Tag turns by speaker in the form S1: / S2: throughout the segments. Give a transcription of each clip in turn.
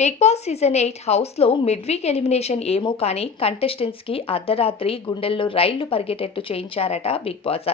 S1: Big boss season eight హౌస్లో mid week elimination ఏమో కానీ కంటెస్టెంట్స్కి అర్ధరాత్రి గుండెల్లో రైళ్ళు పరిగెట్టేట్టు చేయించారట బిగ్ బాస్.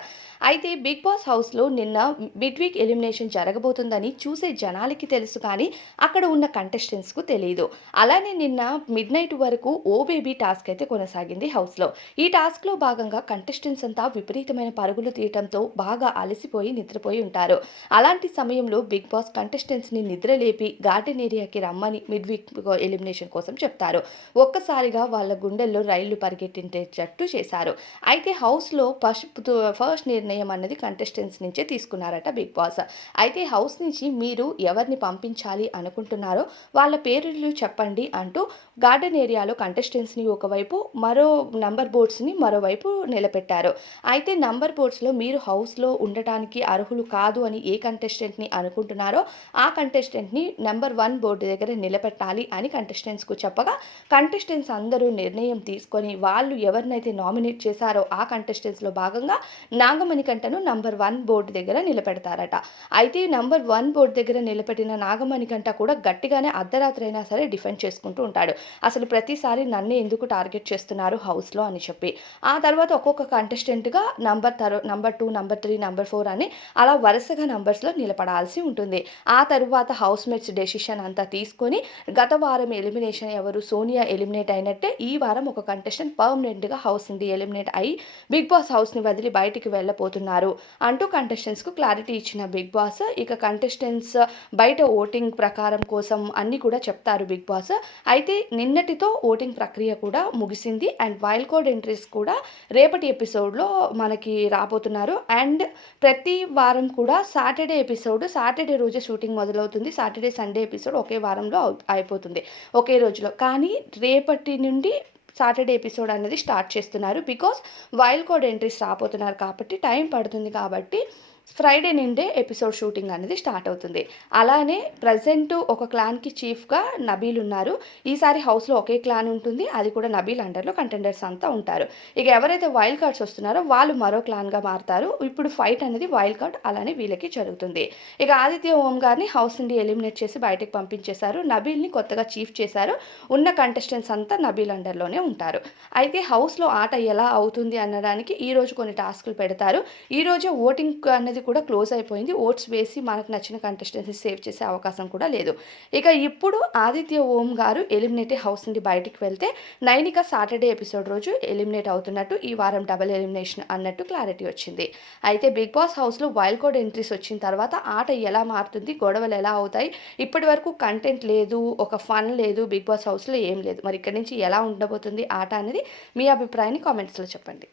S1: అయితే బిగ్ బాస్ హౌస్లో నిన్న మిడ్ వీక్ ఎలిమినేషన్ జరగబోతుందని చూసే జనాలకి తెలుసు కానీ అక్కడ ఉన్న కంటెస్టెంట్స్కు తెలియదు అలానే నిన్న మిడ్ నైట్ వరకు ఓ బేబీ టాస్క్ అయితే కొనసాగింది హౌస్లో. ఈ టాస్క్లో భాగంగా కంటెస్టెంట్స్ అంతా విపరీతమైన పరుగులు తీయటంతో బాగా అలసిపోయి నిద్రపోయి ఉంటారు. అలాంటి సమయంలో బిగ్ బాస్ కంటెస్టెంట్స్ని నిద్రలేపి గార్డెన్ ఏరియాకి రమ్మని మిడ్ వీక్ ఎలిమినేషన్ కోసం చెప్తారు. ఒక్కసారిగా వాళ్ళ గుండెల్లో రైళ్ళు పరిగెట్టించేటట్టు చేశారు. అయితే హౌస్లో ఫస్ట్ ఫస్ట్ నిర్ణయం అన్నది కంటెస్టెంట్స్ నుంచే తీసుకున్నారట బిగ్ బాస్ అయితే హౌస్ నుంచి మీరు ఎవరిని పంపించాలి అనుకుంటున్నారో వాళ్ళ పేర్లు చెప్పండి అంటూ గార్డెన్ ఏరియాలో కంటెస్టెంట్స్ని ఒకవైపు మరో నంబర్ బోర్డ్స్ని మరోవైపు నిలబెట్టారు. అయితే నంబర్ బోర్డ్స్లో మీరు హౌస్లో ఉండటానికి అర్హులు కాదు అని ఏ కంటెస్టెంట్ని అనుకుంటున్నారో ఆ కంటెస్టెంట్ని నెంబర్ వన్ బోర్డు దగ్గర నిలబెట్టాలి అని కంటెస్టెంట్స్కు చెప్పగా కంటెస్టెంట్స్ అందరూ నిర్ణయం తీసుకొని వాళ్ళు ఎవరినైతే నామినేట్ చేశారో ఆ కంటెస్టెంట్స్లో భాగంగా నాగమణి కంటను నంబర్ వన్ బోర్డు దగ్గర నిలబెడతారట. అయితే నంబర్ వన్ బోర్డు దగ్గర నిలబెట్టిన నాగమణి కంట కూడా గట్టిగానే అర్ధరాత్రి అయినా సరే డిఫెండ్ చేసుకుంటూ ఉంటాడు. అసలు ప్రతిసారి నన్నే ఎందుకు టార్గెట్ చేస్తున్నారు హౌస్లో అని చెప్పి. ఆ తర్వాత ఒక్కొక్క కంటెస్టెంట్గా నంబర్ తరు number two number three number four అని అలా వరుసగా నంబర్స్లో నిలబడాల్సి ఉంటుంది. ఆ తరువాత హౌస్ మేట్స్ డెసిషన్ అంతా తీసుకొని గత వారం ఎలిమినేషన్ ఎవరు? సోనియా ఎలిమినేట్ అయినట్టే ఈ వారం ఒక కంటెస్టెంట్ పర్మనెంట్గా హౌస్ నుండి ఎలిమినేట్ అయ్యి బిగ్ బాస్ హౌస్ని వదిలి బయటికి వెళ్ళబోతున్నారు. అంటూ కంటెస్టెంట్స్కు క్లారిటీ ఇచ్చిన బిగ్ బాస్ ఇక కంటెస్టెంట్స్ బయట ఓటింగ్ ప్రకారం కోసం అన్నీ కూడా చెప్తారు బిగ్ బాస్. అయితే నిన్నటితో ఓటింగ్ ప్రక్రియ కూడా ముగిసింది. అండ్ వైల్డ్ కోడ్ ఎంట్రీస్ కూడా రేపటి ఎపిసోడ్లో మనకి రాబోతున్నారు. అండ్ ప్రతి వారం కూడా సాటర్డే ఎపిసోడ్ సాటర్డే రోజు షూటింగ్ మొదలవుతుంది. సాటర్డే సండే ఎపిసోడ్ ఒకే వారంలో అవుతుంది. అయిపోతుంది ఒకే రోజులో. కానీ రేపటి నుండి సాటర్డే ఎపిసోడ్ అనేది స్టార్ట్ చేస్తున్నారు. బికాస్ వైల్డ్ కోడ్ ఎంట్రీస్ రాబోతున్నారు కాబట్టి టైం పడుతుంది కాబట్టి ఫ్రైడే నుండే ఎపిసోడ్ షూటింగ్ అనేది స్టార్ట్ అవుతుంది. అలానే ప్రజెంట్ ఒక క్లాన్కి చీఫ్గా నబీల్ ఉన్నారు. ఈసారి హౌస్లో ఒకే క్లాన్ ఉంటుంది. అది కూడా నబీల్ అండర్లో కంటెండర్స్ అంతా ఉంటారు. ఇక ఎవరైతే వైల్డ్ కార్డ్స్ వస్తున్నారో వాళ్ళు మరో క్లాన్గా మారుతారు. ఇప్పుడు ఫైట్ అనేది వైల్డ్ కార్డ్ అలానే వీళ్ళకి జరుగుతుంది. ఇక ఆదిత్య ఓం గారిని హౌస్ నుండి ఎలిమినేట్ చేసి బయటకు పంపించేశారు. నబీల్ని కొత్తగా చీఫ్ చేశారు. ఉన్న కంటెస్టెంట్స్ అంతా నబీల్ అండర్లోనే ఉంటారు. అయితే హౌస్లో ఆట ఎలా అవుతుంది అనడానికి ఈరోజు కొన్ని టాస్క్లు పెడతారు. ఈరోజే ఓటింగ్ అనేది అనేది కూడా క్లోజ్ అయిపోయింది. ఓట్స్ వేసి మనకు నచ్చిన కంటెస్టెన్సీ సేవ్ చేసే అవకాశం కూడా లేదు. ఇక ఇప్పుడు ఆదిత్య ఓం గారు ఎలిమినేట్ హౌస్ నుండి బయటికి వెళ్తే నైనిక సాటర్డే ఎపిసోడ్ రోజు ఎలిమినేట్ అవుతున్నట్టు ఈ వారం డబుల్ ఎలిమినేషన్ అన్నట్టు క్లారిటీ వచ్చింది. అయితే బిగ్ బాస్ హౌస్లో వైల్డ్ కోడ్ ఎంట్రీస్ వచ్చిన తర్వాత ఆట ఎలా మారుతుంది గొడవలు ఎలా అవుతాయి ఇప్పటి వరకు కంటెంట్ లేదు ఒక ఫన్ లేదు బిగ్ బాస్ హౌస్లో ఏం లేదు. మరి ఇక్కడి నుంచి ఎలా ఉండబోతుంది ఆట అనేది మీ అభిప్రాయాన్ని కామెంట్స్లో చెప్పండి.